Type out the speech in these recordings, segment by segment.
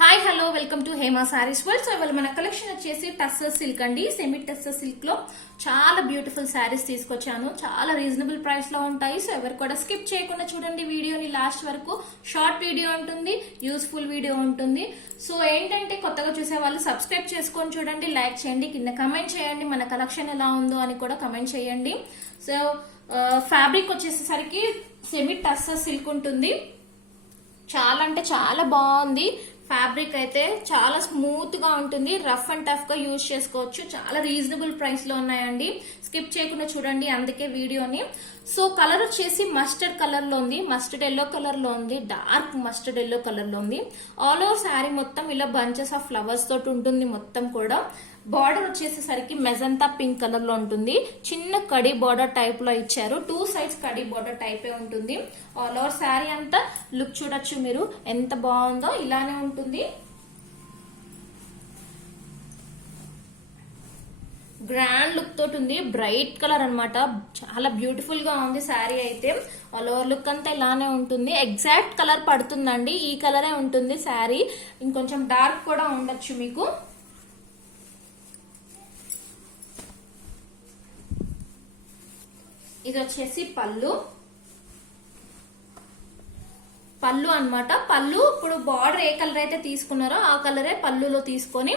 Hi hello welcome to Hema saris world. So ఇవాళ మన collection వచ్చేసి టస్సర్ సిల్క్ అండి. సెమీ టస్సర్ సిల్క్ లో చాలా బ్యూటిఫుల్ శారీస్ తీసుకొచ్చాను. చాలా రీజనబుల్ ప్రైస్ లో ఉంటాయి. సో ఎవరు కూడా స్కిప్ చేయకుండా చూడండి వీడియోని లాస్ట్ వరకు. షార్ట్ వీడియో ఉంటుంది, యూస్ఫుల్ వీడియో ఉంటుంది. సో ఏంటంటే కొత్తగా చూసే వాళ్ళు సబ్స్క్రైబ్ చేసుకొని చూడండి, లైక్ చేయండి, కింద కమెంట్ చేయండి మన కలెక్షన్ ఎలా ఉందో అని కూడా కమెంట్ చేయండి. సో ఫ్యాబ్రిక్ వచ్చేసరికి సెమీ టస్సర్ సిల్క్ ఉంటుంది. చాలా అంటే చాలా బాగుంది. ఫ్యాబ్రిక్ అయితే చాలా స్మూత్ గా ఉంటుంది. రఫ్ అండ్ టఫ్ గా యూజ్ చేసుకోవచ్చు. చాలా రీజనబుల్ ప్రైస్ లో ఉన్నాయండి. స్కిప్ చేయకుండా చూడండి అందుకే వీడియోని. సో కలర్ వచ్చేసి మస్టర్డ్ కలర్ లో ఉంది, మస్టర్డ్ ఎల్లో కలర్ లో ఉంది, డార్క్ మస్టర్డ్ ఎల్లో కలర్ లో ఉంది. ఆల్ ఓవర్ శారీ మొత్తం ఇలా బంచెస్ ఆఫ్ ఫ్లవర్స్ తోటి ఉంటుంది మొత్తం కూడా. బార్డర్ వచ్చేసేసరికి మెజంతా పింక్ కలర్ లో ఉంటుంది. చిన్న కడి బార్డర్ టైప్ లో ఇచ్చారు. 2 సైడ్స్ కడి బార్డర్ టైపే ఉంటుంది. ఆల్ ఓవర్ శారీ అంతా లుక్ చూడొచ్చు మీరు ఎంత బాగుందో. ఇలానే ఉంటుంది. గ్రాండ్ లుక్ తోటి ఉంది. బ్రైట్ కలర్ అన్నమాట. చాలా బ్యూటిఫుల్ గా ఉంది శారీ అయితే. ఆల్ ఓవర్ లుక్ అంతా ఇలానే ఉంటుంది. ఎగ్జాక్ట్ కలర్ పడుతుందండి. ఈ కలరే ఉంటుంది శారీ. ఇంకొంచెం డార్క్ కూడా ఉండొచ్చు మీకు. ఇది వచ్చేసి పళ్ళు అన్నమాట. పళ్ళు ఇప్పుడు బార్డర్ ఏ కలర్ అయితే తీసుకున్నారో ఆ కలరే పళ్ళులో తీసుకొని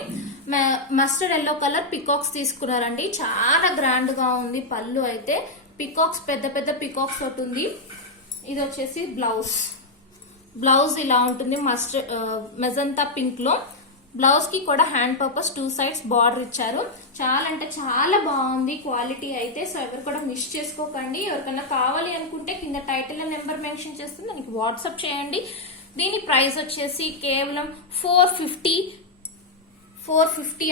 మస్టర్డ్ ఎల్లో కలర్ పికాక్స్ తీసుకున్నారండి. చాలా గ్రాండ్ గా ఉంది పళ్ళు అయితే. పికాక్స్ పెద్ద పెద్ద పికాక్స్ తోటి ఉంది. ఇది వచ్చేసి బ్లౌజ్ ఇలా ఉంటుంది. మస్టర్డ్ మెజంతా పింక్ లో. బ్లౌజ్ కి కూడా హ్యాండ్ పర్పస్ 2 సైడ్స్ బార్డర్ ఇచ్చారు. చాలా అంటే చాలా బాగుంది క్వాలిటీ అయితే. సో ఎవరు కూడా మిస్ చేసుకోకండి. ఎవరికైనా కావాలి అనుకుంటే కింద టైటిల్ నెంబర్ మెన్షన్ చేస్తుంది, దానికి వాట్సాప్ చేయండి. దీని ప్రైస్ వచ్చేసి కేవలం 450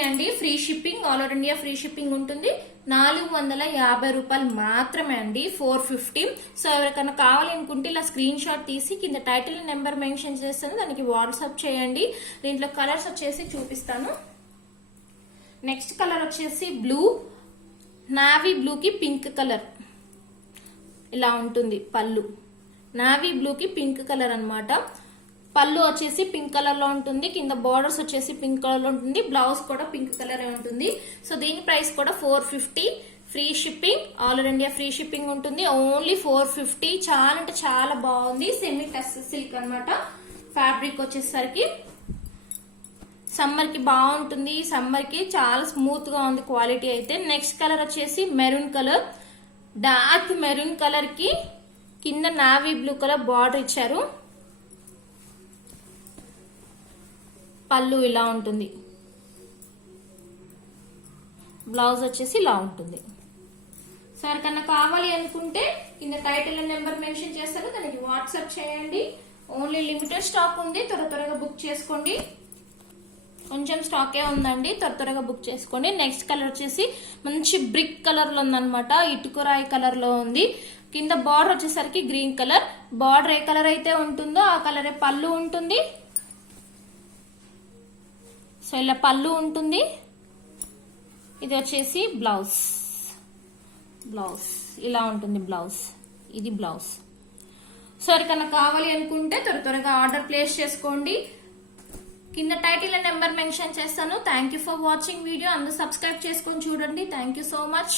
అండి. Free shipping, all over India free shipping ఉంటుంది. 450 రూపాయలు మాత్రమే అండి. 450. సో ఎవరికైనా కావాలి అనుకుంటే ఇలా స్క్రీన్ షాట్ తీసి కింద టైటిల్ నెంబర్ మెన్షన్ చేస్తాను, దానికి వాట్సాప్ చేయండి. దీంట్లో కలర్స్ వచ్చేసి చూపిస్తాను. నెక్స్ట్ కలర్ వచ్చేసి బ్లూ, నావీ బ్లూ కి పింక్ కలర్ ఇలా ఉంటుంది. పళ్ళు నావీ బ్లూ కి పింక్ కలర్ అన్నమాట. పళ్ళు వచ్చేసి పింక్ కలర్ లో ఉంటుంది. కింద బార్డర్స్ వచ్చేసి పింక్ కలర్ లో ఉంటుంది. బ్లౌజ్ కూడా పింక్ కలర్ ఉంటుంది. సో దీని ప్రైస్ కూడా 450. Free shipping, all over India free shipping ఉంటుంది. ఓన్లీ 450. చాలా అంటే చాలా బాగుంది. సెమీ టస్సర్ సిల్క్ అన్నమాట. ఫ్యాబ్రిక్ వచ్చేసరికి సమ్మర్ కి బాగుంటుంది. సమ్మర్ కి చాలా స్మూత్ గా ఉంది క్వాలిటీ అయితే. నెక్స్ట్ కలర్ వచ్చేసి maroon colour. Dark maroon colour కి కింద నావీ బ్లూ కలర్ బార్డర్ ఇచ్చారు. పళ్ళు ఇలా ఉంటుంది. బ్లౌజ్ వచ్చేసి ఇలా ఉంటుంది. సో ఎవరికన్నా కావాలి అనుకుంటే కింద టైటిల్ నెంబర్ మెన్షన్ చేస్తారు, దానికి వాట్సాప్ చేయండి. ఓన్లీ లిమిటెడ్ స్టాక్ ఉంది. త్వరగా బుక్ చేసుకోండి. కొంచెం స్టాకే ఉందండి, త్వరగా బుక్ చేసుకోండి. నెక్స్ట్ కలర్ వచ్చేసి మంచి బ్రిక్ కలర్ లో ఉందన్నమాట. ఇటుకరాయి కలర్ లో ఉంది. కింద బార్డర్ వచ్చేసరికి గ్రీన్ కలర్. బార్డర్ ఏ కలర్ అయితే ఉంటుందో ఆ కలరే పళ్ళు ఉంటుంది. సో ఇలా పళ్ళు ఉంటుంది. ఇది వచ్చేసి బ్లౌజ్ ఇలా ఉంటుంది. ఇది బ్లౌజ్. సో ఎవరికన్నా కావాలి అనుకుంటే త్వరగా ఆర్డర్ ప్లేస్ చేసుకోండి. కింద టైటిల్ నెంబర్ మెన్షన్ చేస్తాను. Thank you for watching video. అందరూ సబ్స్క్రైబ్ చేసుకొని చూడండి. Thank you so much.